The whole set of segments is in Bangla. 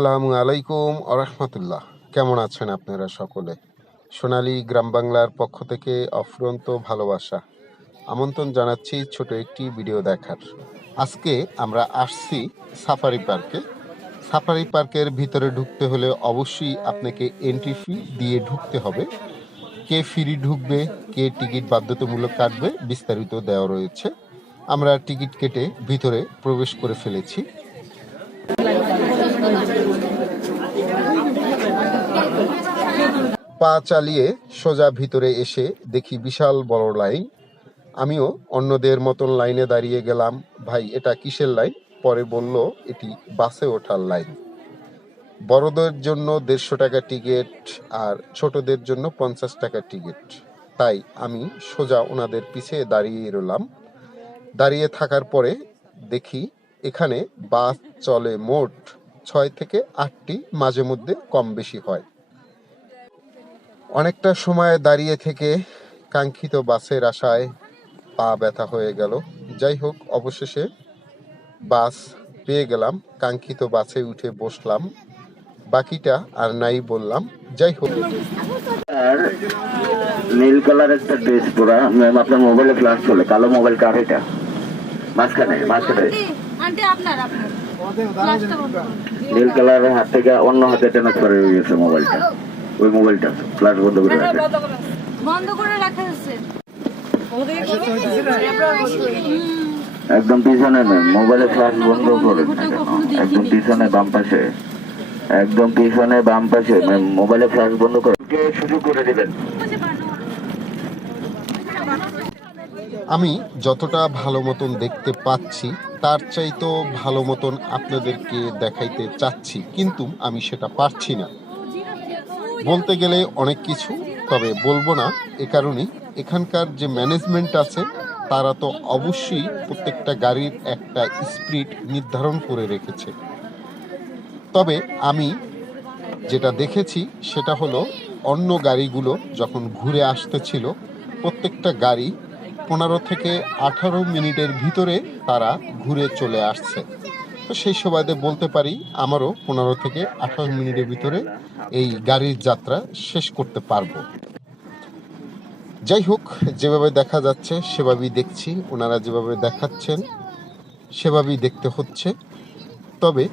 আসসালামু আলাইকুম আরহামতুল্লাহ। কেমন আছেন আপনারা সকলে? সোনালী গ্রাম বাংলার পক্ষ থেকে অফুরন্ত ভালোবাসা আমন্ত্রণ জানাচ্ছি ছোট একটি ভিডিও দেখার। আজকে আমরা আসছি সাফারি পার্কে। সাফারি পার্কের ভিতরে ঢুকতে হলে অবশ্যই আপনাকে এন্ট্রি ফি দিয়ে ঢুকতে হবে। কে ফ্রি ঢুকবে, কে টিকিট বাধ্যতামূলক কাটবে, বিস্তারিত দেওয়া রয়েছে। আমরা টিকিট কেটে ভিতরে প্রবেশ করে ফেলেছি। পা চালিয়ে সোজা ভিতরে এসে দেখি বিশাল বড় লাইন। আমিও অন্যদের মতন লাইনে দাঁড়িয়ে গেলাম। ভাই, এটা কিসের লাইন? পরে বলল এটি বাসে ওঠার লাইন। বড়দের জন্য 150 টাকা টিকিট আর ছোটদের জন্য 50 টাকা টিকিট। তাই আমি সোজা ওনাদের পিছে দাঁড়িয়ে রইলাম। দাঁড়িয়ে থাকার পরে দেখি এখানে বাস চলে মোট 6 থেকে 8টি, মাঝে মধ্যে কম বেশি হয়। অনেকটা সময় দাঁড়িয়ে থেকে কাঙ্ক্ষিত বাসের আশায় পা ব্যথা হয়ে গেল। যাই হোক, অবশেষে বাস পেয়ে গেলাম। কাঙ্ক্ষিত বাসে উঠে বসলাম। বাকিটা আর নাই বললাম। যাই হোক, আর নীল কালার একটা ড্রেস পরা ম্যাম, আপনার মোবাইলে ফ্ল্যাশ চলে, কালো মোবাইল কার এটা? মাঝখানে নীল কালারের হাত থেকে অন্য হাতে ট্রান্সফার হয়ে গেছে মোবাইলটা। ওই মোবাইলটা ফ্ল্যাশ বন্ধ করে রাখা আছে। একদম পিছনে ম্যাম, মোবাইলে ফ্ল্যাশ বন্ধ করে একদম পিছনে বাম পাশে, একদম পিছনে বাম পাশে ম্যাম, মোবাইলে ফ্ল্যাশ বন্ধ করে সুযোগ করে দিবেন। আমি যতটা ভালো মতন দেখতে পাচ্ছি তার চাইতেও ভালো মতন আপনাদেরকে দেখাইতে চাচ্ছি, কিন্তু আমি সেটা পারছি না। বলতে গেলে অনেক কিছু, তবে বলবো না। এ কারণেই এখানকার যে ম্যানেজমেন্ট আছে তারা তো অবশ্যই প্রত্যেকটা গাড়ির একটা স্পিড নির্ধারণ করে রেখেছে। তবে আমি যেটা দেখেছি সেটা হলো, অন্য গাড়িগুলো যখন ঘুরে আসতেছিল প্রত্যেকটা গাড়ি 15 থেকে 18 মিনিটের ভিতরে তারা ঘুরে চলে আসছে। তো সেই সুবাদে বলতে পারি আমারও 15 থেকে 18 মিনিটের ভিতরে এই গাড়ির যাত্রা শেষ করতে পারবো। যাই হোক, যেভাবে দেখা যাচ্ছে সেভাবেই দেখছি, ওনারা যেভাবে দেখাচ্ছেন সেভাবেই দেখতে হচ্ছে। তবে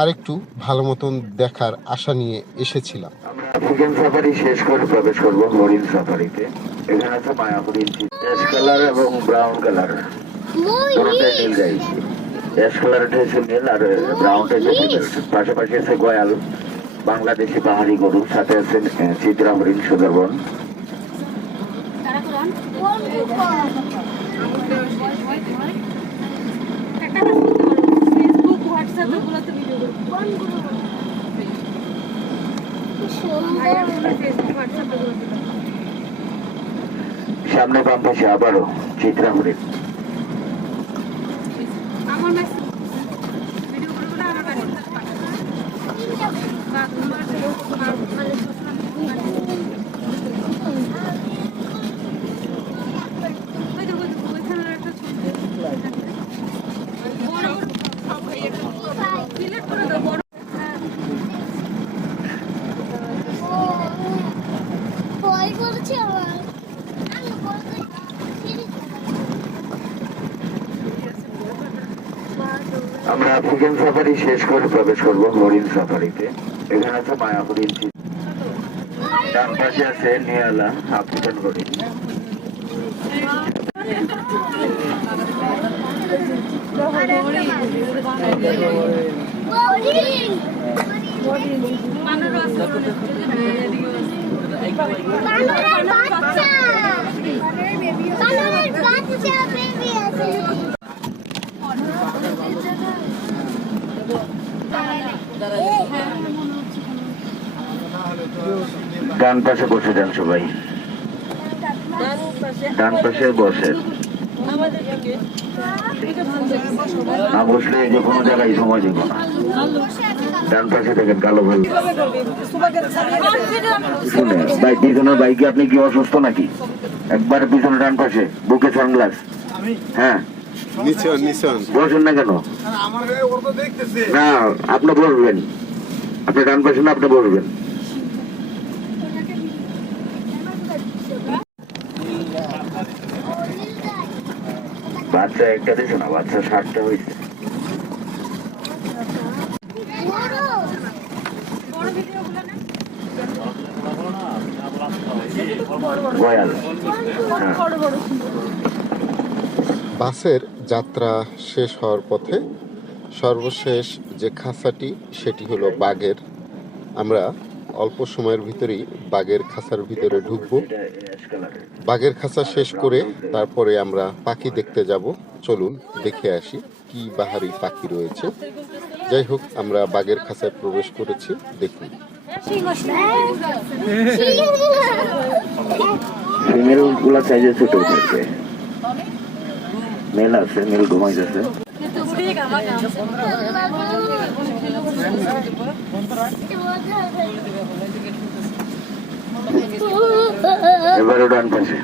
আরেকটু ভালো মতন দেখার আশা নিয়ে এসেছিলাম। আফ্রিকান সাফারি শেষ করে প্রবেশ করবো হরিণ সাফারিতে। এখানে আছে মায়া হরিণ, অ্যাশ কালার এবং ব্রাউন কালার, দুটোটাই নীল গাই। অ্যাশ কালারটা হচ্ছে নীল আর ব্রাউনটা হচ্ছে ফিমেল। পাশাপাশি আছে গয়াল, বাংলাদেশি পাহাড়ি গরু, সাথে আছে চিত্রা হরিণ, সুন্দরবন। সামনে বাম পাশে আবারও চিত্রা হরিণ। আমরা আফ্রিকান সাফারি শেষ করে প্রবেশ করবো হরিণ সাফারিতে। এখানে আছে মায়া হরিণ, ডান পাশে আছে নিয়ালা আফ্রিকান হরিণ। ডান পাশে বসে যান সবাই, ডান পাশে বসেন। না বসলে যে কোনো জায়গায় সময় দিব না। ডান পাশে দেখেন কালো ভাই। শুনে ভাই, পিছনের বাইকে আপনি কি অসুস্থ নাকি? একবার পিছনে ডান পাশে, বুকে সানগ্লাস। হ্যাঁ, বসেন না কেন? না, আপনি বসবেন। আপনি ডান পাশে না, আপনি বসবেন। বাচ্চা একটা দিছে না, বাচ্চা 60টা হয়েছে। গয়াল। হ্যাঁ। বাসের যাত্রা শেষ হওয়ার পথে সর্বশেষ যে খাঁচাটি সেটি হলো বাঘের। আমরা অল্প সময়ের ভিতরেই বাঘের খাঁচার ভিতরে ঢুকবো। এটা অ্যাশ কালারের। বাঘের খাঁচা শেষ করে তারপরে আমরা পাখি দেখতে যাব। চলুন দেখে আসি কি বাহারি পাখি রয়েছে। যাই হোক, আমরা বাঘের খাঁচায় প্রবেশ করেছি, দেখুন। ফিমেল গুলা সাইজে ছোট থাকবে। মেল আছে, মেল ঘুমাইতেছে। এবার ডান পাশে।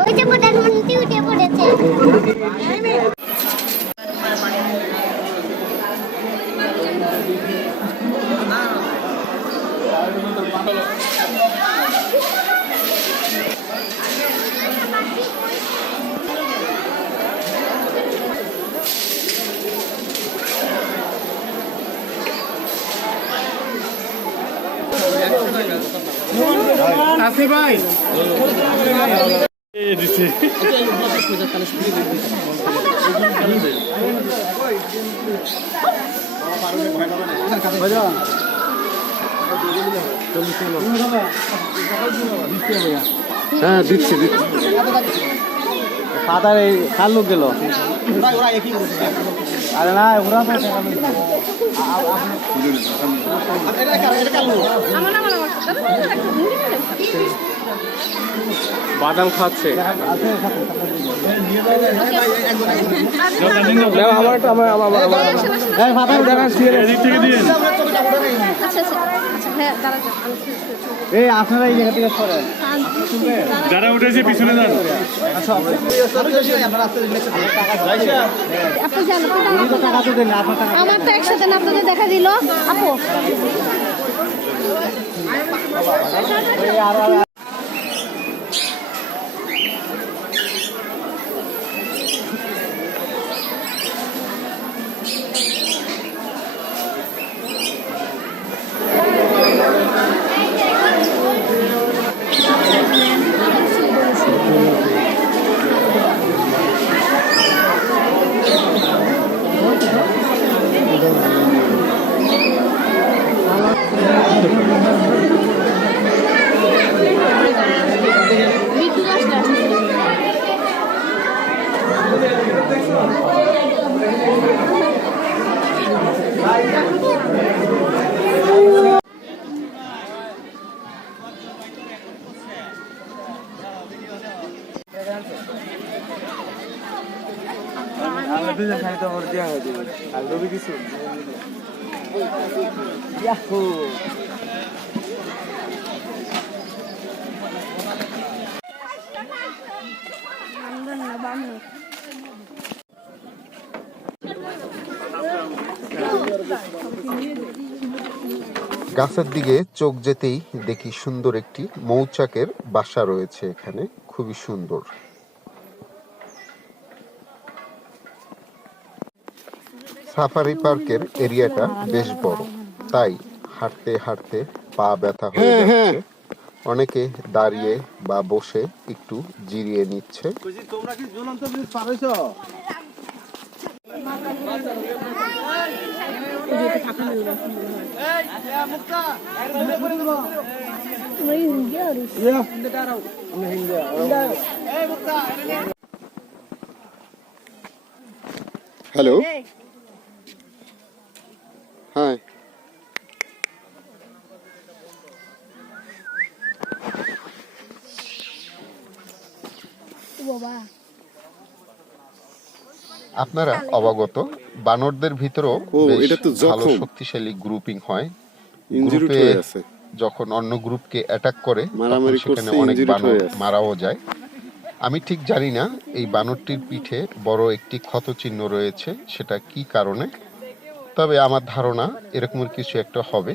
ওই যে প্রধানমন্ত্রী উঠে পড়েছে। আসি ভাই হ্যাঁ দিচ্ছি ফাদার এই কার লোক গেল আরে না ওরা বাদাম খাচ্ছে আপনারা এই জায়গা থেকে সরেন যারা উঠেছে পিছনে যান আমার তো একসাথে না আপনাদের দেখা দিল আপু। গাছের দিকে চোখ যেতেই দেখি সুন্দর একটি মৌচাকের বাসা রয়েছে এখানে, খুবই সুন্দর। সাফারি পার্কের এরিয়াটা বেশ বড়, তাই হাঁটতে হাঁটতে পা ব্যথা হয়ে যাচ্ছে। অনেকে দাঁড়িয়ে বা বসে একটু জিরিয়ে নিচ্ছে। তোমরা কি ঝুলন্ত ব্রিজ পারেছো হ্যালো, হ্যাঁ আপনারা অবগত, বানরদের ভিতরেও বেশ ভালো শক্তিশালী গ্রুপিং হয়। গ্রুপে যখন অন্য গ্রুপকে অ্যাটাক করে তখন সেখানে অনেক বানর মারাও যায়। আমি ঠিক জানি না এই বানরটির পিঠে বড় একটি ক্ষত চিহ্ন রয়েছে, সেটা কি কারণে। তবে আমার ধারণা এরকমের কিছু একটা হবে।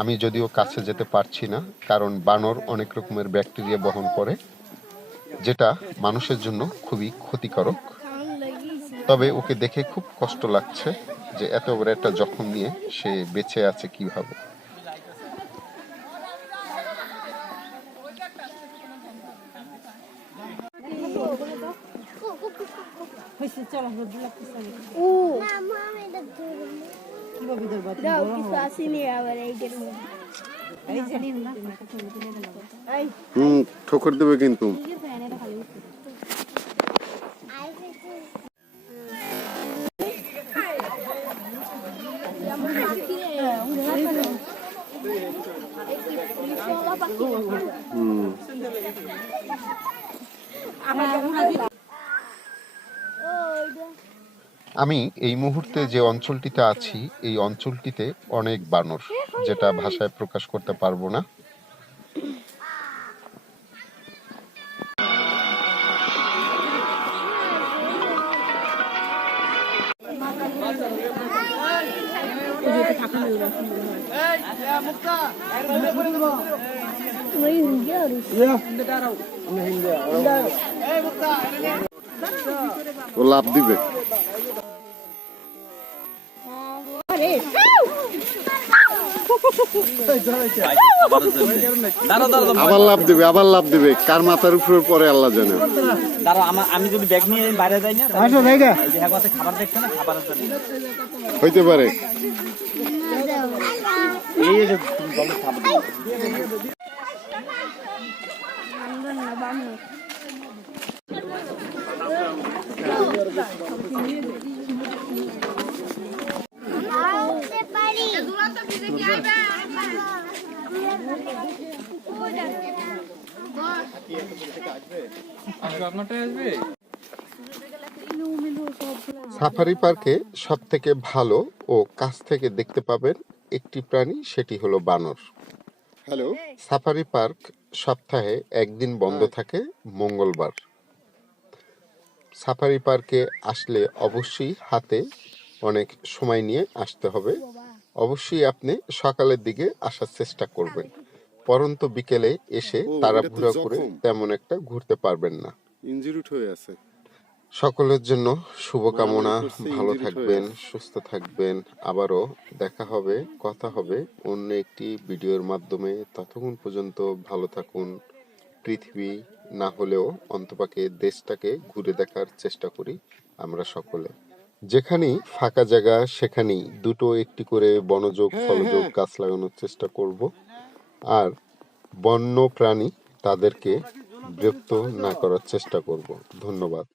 আমি যদিও কাছে যেতে পারছি না, কারণ বানর অনেক রকমের ব্যাকটেরিয়া বহন করে, যেটা মানুষের জন্য খুবই ক্ষতিকারক। তবে ওকে দেখে খুব কষ্ট লাগছে যে এত বড় একটা জখম নিয়ে সে বেঁচে আছে কিভাবে। ঠোকর দেবে কিন্তু। আমি এই মুহূর্তে যে অঞ্চলটিতে আছি, এই অঞ্চলটিতে অনেক বানর, যেটা ভাষায় প্রকাশ করতে পারবো না। ও লাভ দিবে। আবার লাভ দিবে, আবার লাভ দিবে। কার মাথার উপর পরে আল্লাহ জানে। আমি যদি ব্যাগ নিয়ে বাইরে যাই না, খাবার দেখছে না, খাবারের জন্য হইতে পারে। এই যে জলে খাবার সাফারি পার্কে সব থেকে ভালো ও কাছ থেকে দেখতে পাবেন একটি প্রাণী, সেটি হলো বানর। হ্যালো। সাফারি পার্ক সপ্তাহে একদিন বন্ধ থাকে, মঙ্গলবার। সাফারি পার্কে আসলে অবশ্যই হাতে অনেক সময় নিয়ে আসতে হবে। অবশ্যই আপনি সকালের দিকে আসার চেষ্টা করবেন, পরন্ত বিকেলে এসে তাড়াহুড়া করে তেমন একটা ঘুরতে পারবেন না। ইনজুরিড হয়ে আছে। সকলের জন্য শুভকামনা। ভালো থাকবেন, সুস্থ থাকবেন। আবারও দেখা হবে, কথা হবে অন্য একটি ভিডিওর মাধ্যমে। ততক্ষণ পর্যন্ত ভালো থাকুন। পৃথিবী না হলেও অন্তপাকে দেশটাকে ঘুরে দেখার চেষ্টা করি আমরা সকলে। যেখানেই ফাঁকা জায়গা সেখানেই দুটো একটি করে বনযোগ ফলযোগ গাছ লাগানোর চেষ্টা করব। আর বন্য প্রাণী তাদেরকে বিরক্ত না করার চেষ্টা করব। ধন্যবাদ।